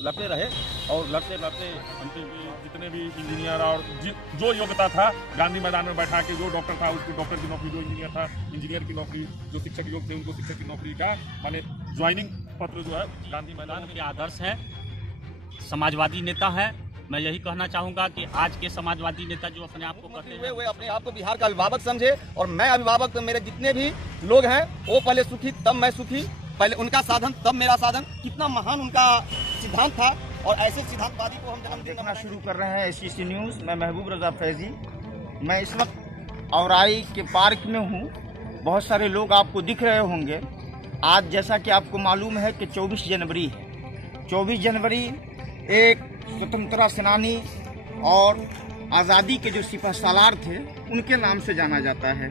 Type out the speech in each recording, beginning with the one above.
लड़ते रहे और लड़ते लड़ते अंतिम जितने भी इंजीनियर और जो योग्यता था गांधी मैदान में बैठा के, जो डॉक्टर था उसको डॉक्टर की नौकरी, जो इंजीनियर था इंजीनियर की नौकरी, जो शिक्षक योग्य थे उनको शिक्षक की नौकरी का माने ज्वाइनिंग पत्र जो है गांधी मैदान के आदर्श है, समाजवादी नेता है। मैं यही कहना चाहूँगा कि आज के समाजवादी नेता जो अपने आप को कहते हैं, वे अपने आप को बिहार का अभिभावक समझे और मैं अभिभावक, तो मेरे जितने भी लोग हैं वो पहले सुखी तब मैं सुखी, पहले उनका साधन तब मेरा साधन। कितना महान उनका सिद्धांत था और ऐसे सिद्धांतवादी को हम जन्म देना शुरू कर रहे हैं SCC न्यूज़। मैं महबूब रजा फैजी। मैं इस वक्त औराई के पार्क में हूँ। बहुत सारे लोग आपको दिख रहे होंगे। आज जैसा कि आपको मालूम है कि 24 जनवरी है। 24 जनवरी एक स्वतंत्रता सेनानी और आज़ादी के जो सिपह सालार थे उनके नाम से जाना जाता है,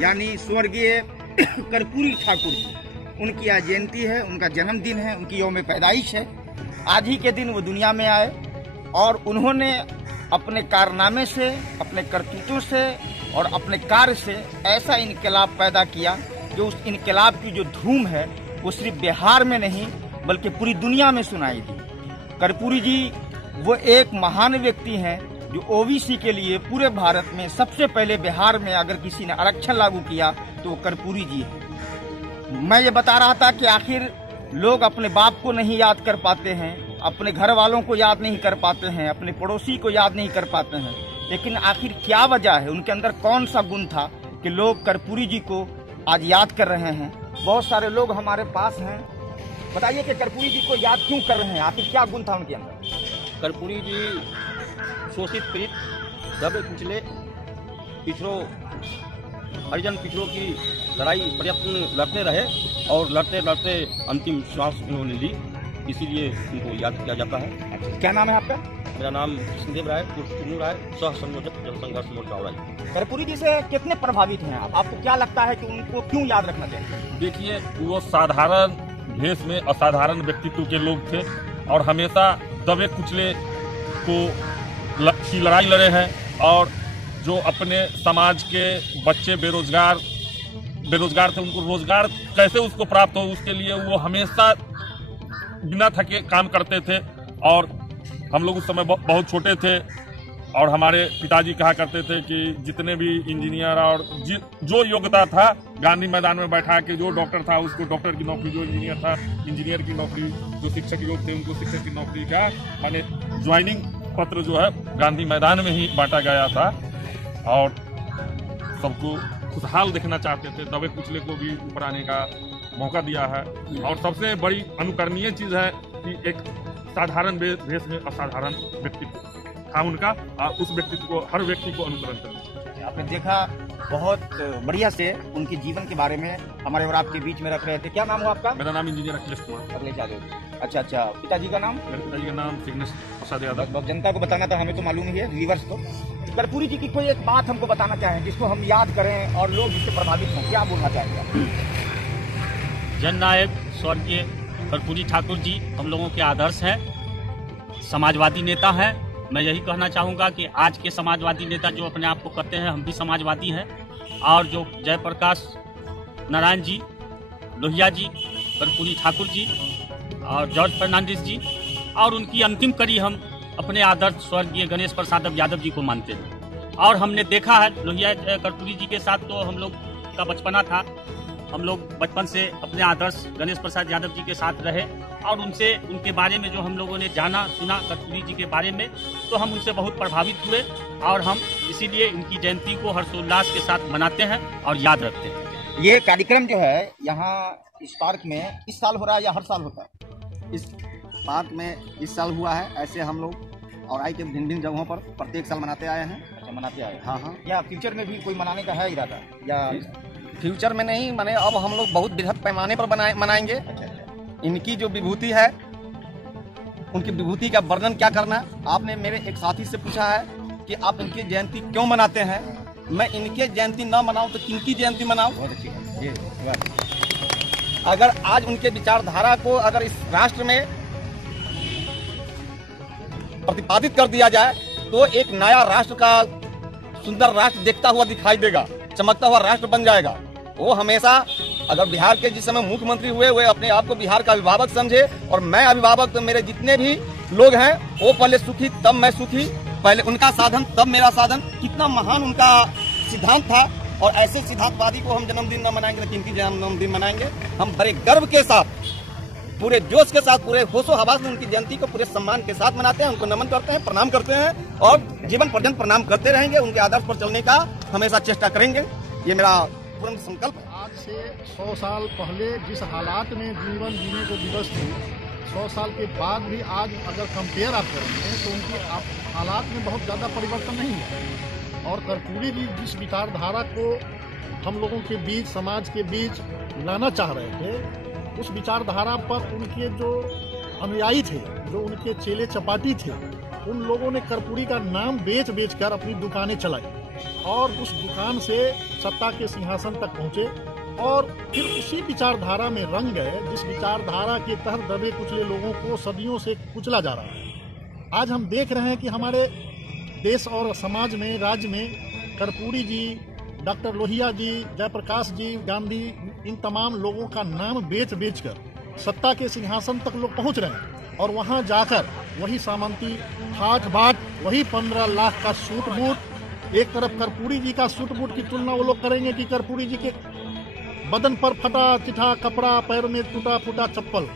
यानी स्वर्गीय कर्पूरी ठाकुर जी। उनकी आज जयंती है, उनका जन्मदिन है, उनकी यौम पैदाइश है। आज ही के दिन वो दुनिया में आए और उन्होंने अपने कारनामे से, अपने करतूतों से और अपने कार्य से ऐसा इनकलाब पैदा किया जो उस इनकलाब की जो धूम है वो सिर्फ बिहार में नहीं बल्कि पूरी दुनिया में सुनाई दी। कर्पूरी जी वो एक महान व्यक्ति हैं जो OBC के लिए पूरे भारत में सबसे पहले बिहार में अगर किसी ने आरक्षण लागू किया तो वो कर्पूरी जी है। मैं ये बता रहा था कि आखिर लोग अपने बाप को नहीं याद कर पाते हैं, अपने घर वालों को याद नहीं कर पाते हैं, अपने पड़ोसी को याद नहीं कर पाते हैं, लेकिन आखिर क्या वजह है, उनके अंदर कौन सा गुण था कि लोग कर्पूरी जी को आज याद कर रहे हैं। बहुत सारे लोग हमारे पास हैं। बताइए कि कर्पूरी जी को याद क्यों कर रहे हैं, आखिर क्या गुण था उनके अंदर? कर्पूरी जी शोषित पीड़ित दबे कुचले पिछड़ों हरिजन पिछड़ों की लड़ाई पर्याप्त लड़ते रहे और लड़ते लड़ते अंतिम श्वास उन्होंने ली, इसीलिए उनको याद किया जाता है। क्या नाम है आपका? मेरा नाम कृष्णदेव राय, कुर्नू राय, सह संयोजक जन संघर्ष मोर्चा औराई। कर्पूरी जी से कितने प्रभावित हैं आप? आपको क्या लगता है कि उनको क्यों याद रखना चाहिए? देखिए, वो साधारण भेष में असाधारण व्यक्तित्व के लोग थे और हमेशा दबे कुचले की लड़ाई लड़े हैं और जो अपने समाज के बच्चे बेरोजगार थे उनको रोजगार कैसे उसको प्राप्त हो उसके लिए वो हमेशा बिना थके काम करते थे। और हम लोग उस समय बहुत छोटे थे और हमारे पिताजी कहा करते थे कि जितने भी इंजीनियर और जो योग्यता था गांधी मैदान में बैठा के, जो डॉक्टर था उसको डॉक्टर की नौकरी, जो इंजीनियर था इंजीनियर की नौकरी, जो शिक्षक योग्य थे उनको शिक्षक की नौकरी का माने ज्वाइनिंग पत्र जो है गांधी मैदान में ही बांटा गया था और सबको खुशहाल देखना चाहते थे। दबे कुचले को भी ऊपर आने का मौका दिया है और सबसे बड़ी अनुकरणीय चीज़ है कि एक साधारण भेष में असाधारण व्यक्तित्व था उनका, उस व्यक्तित्व को हर व्यक्ति को अनुकरण करना। आपने देखा बहुत बढ़िया से उनके जीवन के बारे में हमारे और आपके बीच में रख रहे थे। क्या नाम हो आपका? मेरा नाम इंजीनियर अखिलेश कुमार। अखिलेश यादव। अच्छा, पिताजी का नाम? मेरे पिताजी का नाम सिग्नेश प्रसाद यादव। जनता को बताना था, हमें तो मालूम ही है, व्यूअर्स को। कर्पूरी जी की कोई एक बात हमको बताना चाहें जिसको हम याद करें और लोग जिससे प्रभावित हों, क्या बोलना चाहेंगे? जननायक स्वर्गीय कर्पूरी ठाकुर जी हम लोगों के आदर्श हैं, समाजवादी नेता है। मैं यही कहना चाहूँगा कि आज के समाजवादी नेता जो अपने आप को कहते हैं हम भी समाजवादी हैं, और जो जयप्रकाश नारायण जी, लोहिया जी, कर्पूरी ठाकुर जी और जॉर्ज फर्नांडिस जी और उनकी अंतिम कड़ी हम अपने आदर्श स्वर्गीय गणेश प्रसाद यादव जी को मानते हैं। और हमने देखा है लोहिया कर्पूरी जी के साथ तो हम लोग का बचपना था, हम लोग बचपन से अपने आदर्श गणेश प्रसाद यादव जी के साथ रहे और उनसे उनके बारे में जो हम लोगों ने जाना सुना कर्पूरी जी के बारे में, तो हम उनसे बहुत प्रभावित हुए और हम इसीलिए उनकी जयंती को हर्षोल्लास के साथ मनाते हैं और याद रखते हैं। ये कार्यक्रम जो है यहाँ इस पार्क में इस साल हो रहा है या हर साल होता है? इस पार्क में इस साल हुआ है। ऐसे हम लोग औराई के भिन्न भिन्न जगहों पर प्रत्येक साल मनाते आए हैं। अच्छा, मनाते आए। हाँ। या फ्यूचर में भी कोई मनाने का है इरादा या? फ्यूचर में नहीं, माने अब हम लोग बहुत बृहद पैमाने पर मनाएंगे। इनकी जो विभूति है, उनकी विभूति का वर्णन क्या करना। आपने मेरे एक साथी से पूछा है कि आप इनकी जयंती क्यों मनाते हैं। मैं इनके जयंती न मनाऊं तो किनकी जयंती मनाऊं? बहुत अच्छी बात ये। अगर आज उनके विचारधारा को अगर इस राष्ट्र में प्रतिपादित कर दिया जाए तो एक नया राष्ट्र का सुंदर राष्ट्र देखता हुआ दिखाई देगा, चमकता हुआ राष्ट्र बन जाएगा। वो हमेशा अगर बिहार के जिस समय मुख्यमंत्री हुए वे अपने आप को बिहार का अभिभावक समझे और मैं अभिभावक, तो मेरे जितने भी लोग हैं वो पहले सुखी तब मैं सुखी, पहले उनका साधन तब मेरा साधन। कितना महान उनका सिद्धांत था, और ऐसे सिद्धांतवादी को हम जन्मदिन न मनाएंगे तो किनकी जन्मदिन मनाएंगे। हम बड़े गर्व के साथ, पूरे जोश के साथ, पूरे होशो हवास में उनकी जयंती को पूरे सम्मान के साथ मनाते हैं, उनको नमन करते हैं, प्रणाम करते हैं और जीवन पर्यंत प्रणाम करते रहेंगे। उनके आदर्श पर चलने का हमेशा चेष्टा करेंगे, ये मेरा पूर्ण संकल्प है। आज से 100 साल पहले जिस हालात में जीवन जीने को विवश थे, 100 साल के बाद भी आज अगर कंपेयर आप करेंगे तो उनकी हालात में बहुत ज़्यादा परिवर्तन नहीं है। और कर्पूरी जी जिस विचारधारा को हम लोगों के बीच, समाज के बीच लाना चाह रहे थे, उस विचारधारा पर उनके जो अनुयायी थे, जो उनके चेले चपाटी थे, उन लोगों ने कर्पूरी का नाम बेच कर अपनी दुकानें चलाई और उस दुकान से सत्ता के सिंहासन तक पहुंचे और फिर उसी विचारधारा में रंग गए जिस विचारधारा के तहत दबे कुचले लोगों को सदियों से कुचला जा रहा है। आज हम देख रहे हैं कि हमारे देश और समाज में, राज्य में कर्पूरी जी, डॉक्टर लोहिया जी, जयप्रकाश जी, गांधी, इन तमाम लोगों का नाम बेच कर सत्ता के सिंहासन तक लोग पहुंच रहे हैं और वहां जाकर वही सामंती ठाठ बाट, वही 15 लाख का सूट बूट, एक तरफ कर्पूरी जी का सूट बूट की तुलना वो लोग करेंगे कि कर्पूरी जी के बदन पर फटा चिठा कपड़ा, पैर में टूटा फूटा चप्पल।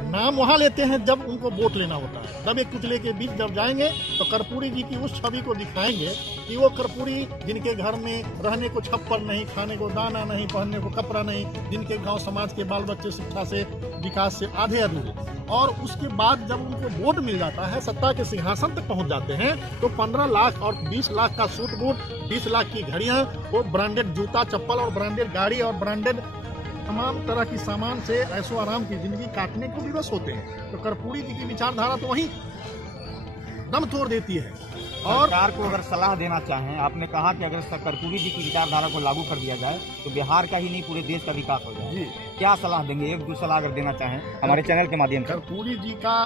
नाम वहां लेते हैं जब उनको वोट लेना होता है। दबे कुचले के बीच जब जाएंगे तो कर्पूरी जी की उस छवि को दिखाएंगे कि वो कर्पूरी जिनके घर में रहने को छप्पर नहीं, खाने को दाना नहीं, पहनने को कपड़ा नहीं, जिनके गांव समाज के बाल बच्चे शिक्षा से, विकास से आधे अधूरे, और उसके बाद जब उनको वोट मिल जाता है, सत्ता के सिंहासन तक पहुंच जाते हैं, तो 15 लाख और 20 लाख का सूट बूट, 20 लाख की घड़ियां, वो ब्रांडेड जूता चप्पल और ब्रांडेड गाड़ी और ब्रांडेड तमाम तरह की सामान से ऐशो आराम की जिंदगी काटने को विवश होते हैं। तो कर्पूरी जी की विचारधारा तो वही दम तोड़ देती है। और सरकार को अगर सलाह देना चाहें, आपने कहा कि अगर कर्पूरी जी की विचारधारा को लागू कर दिया जाए तो बिहार का ही नहीं पूरे देश का विकास हो जाए, क्या सलाह देंगे? एक दो सलाह अगर देना चाहें हमारे चैनल के माध्यम से। कर्पूरी जी का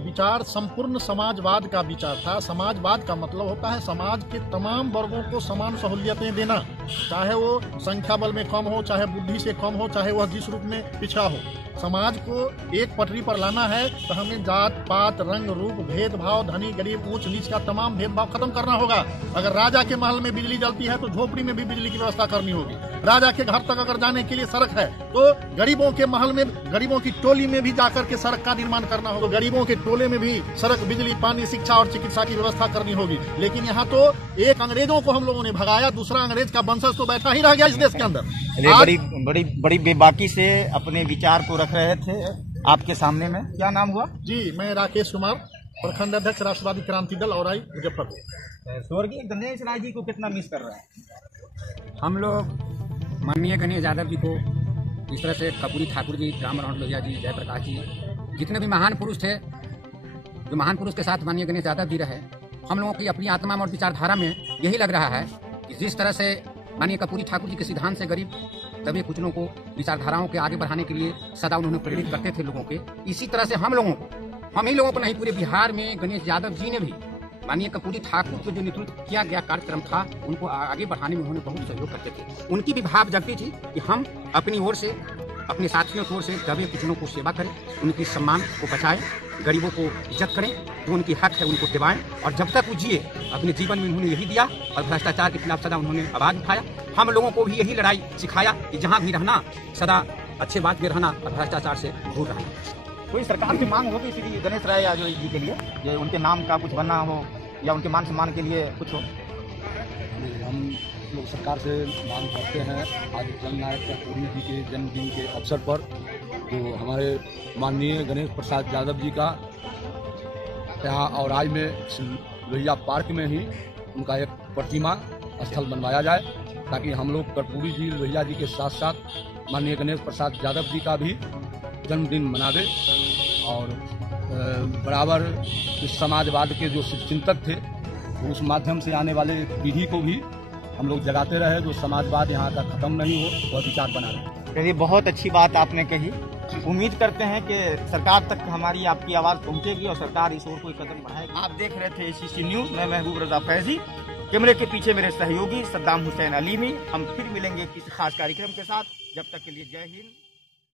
विचार संपूर्ण समाजवाद का विचार था। समाजवाद का मतलब होता है समाज के तमाम वर्गों को समान सहूलियतें देना, चाहे वो संख्या बल में कम हो, चाहे बुद्धि से कम हो, चाहे वह जिस रूप में पिछड़ा हो। समाज को एक पटरी पर लाना है तो हमें जात पात, रंग रूप, भेदभाव, धनी गरीब, ऊंच नीच का तमाम भेदभाव खत्म करना होगा। अगर राजा के महल में बिजली जलती है तो झोपड़ी में भी बिजली की व्यवस्था करनी होगी। राजा के घर तक अगर जाने के लिए सड़क है तो गरीबों के महल में, गरीबों की टोली में भी जाकर के सड़क का निर्माण करना होगा। गरीबों के टोले में भी सड़क, बिजली, पानी, शिक्षा और चिकित्सा की व्यवस्था करनी होगी। लेकिन यहाँ तो एक अंग्रेजों को हम लोगों ने भगाया, दूसरा अंग्रेज का वंशज तो बैठा ही रह गया इस देश के अंदर। बड़ी बेबाकी से अपने विचार को रख रहे थे आपके सामने में। क्या नाम हुआ? जी, मैं राकेश कुमार, प्रखंड अध्यक्ष राष्ट्रवादी क्रांति दल औराई मुजफ्फरपुर। स्वर्गीय गणेश राय जी को कितना मिस कर रहा है? हम लोग माननीय गणेश यादव जी को, इस तरह से कर्पूरी ठाकुर जी, राममोहन लोहिया जी, जयप्रकाश जी, जितने भी महान पुरुष थे, जो महान पुरुष के साथ माननीय गणेश यादव जी रहे, हम लोगों की अपनी आत्मा और विचारधारा में यही लग रहा है कि जिस तरह से माननीय कर्पूरी ठाकुर जी के सिद्धांत से गरीब दबे कुचलों को विचारधाराओं के आगे बढ़ाने के लिए सदा उन्होंने प्रेरित करते थे लोगों के, इसी तरह से हम ही लोगों को नहीं, पूरे बिहार में गणेश यादव जी ने भी माननीय कर्पूरी ठाकुर के जो नेतृत्व किया गया कार्यक्रम था, उनको आगे बढ़ाने में उन्होंने बहुत सहयोग करते थे। उनकी भी भाव जगती थी कि हम अपनी ओर से, अपने साथियों की ओर से दबे कुचलों को सेवा करें, उनकी सम्मान को बचाएं, गरीबों को इज्जत करें, जो उनकी हक है उनको दिवाएं। और जब तक वो जिए अपने जीवन में उन्होंने यही दिया और भ्रष्टाचार के खिलाफ सदा उन्होंने आवाज उठाया। हम लोगों को भी यही लड़ाई सिखाया कि जहाँ भी रहना सदा अच्छे बात में रहना और भ्रष्टाचार से दूर रहना। कोई सरकार की मांग होगी श्री गणेश राय यादव जी के लिए, ये उनके नाम का कुछ बनना हो या उनके मान सम्मान के लिए कुछ हो? हम लोग सरकार से मांग करते हैं आज जननायक कर्पूरी जी के जन्मदिन के अवसर पर, तो हमारे माननीय गणेश प्रसाद यादव जी का यहाँ औराई में लोहिया पार्क में ही उनका एक प्रतिमा स्थल बनवाया जाए, ताकि हम लोग कर्पूरी जी, लोहिया जी के साथ साथ माननीय गणेश प्रसाद यादव जी का भी जन्मदिन मनावे और बराबर इस समाजवाद के जो चिंतक थे उस माध्यम से आने वाले पीढ़ी को भी हम लोग जगाते रहे, जो समाजवाद यहाँ का खत्म नहीं हो वह विचार बना रहे। चलिए, बहुत अच्छी बात आपने कही। उम्मीद करते हैं कि सरकार तक हमारी आपकी आवाज़ पहुँचेगी और सरकार इस ओर कोई कदम बढ़ाएगी। आप देख रहे थे ACC न्यूज़, मैं महबूब रजा फैजी। कैमरे के पीछे मेरे सहयोगी सद्दाम हुसैन अलीमी। हम फिर मिलेंगे किसी खास कार्यक्रम के साथ। जब तक के लिए जय हिंद।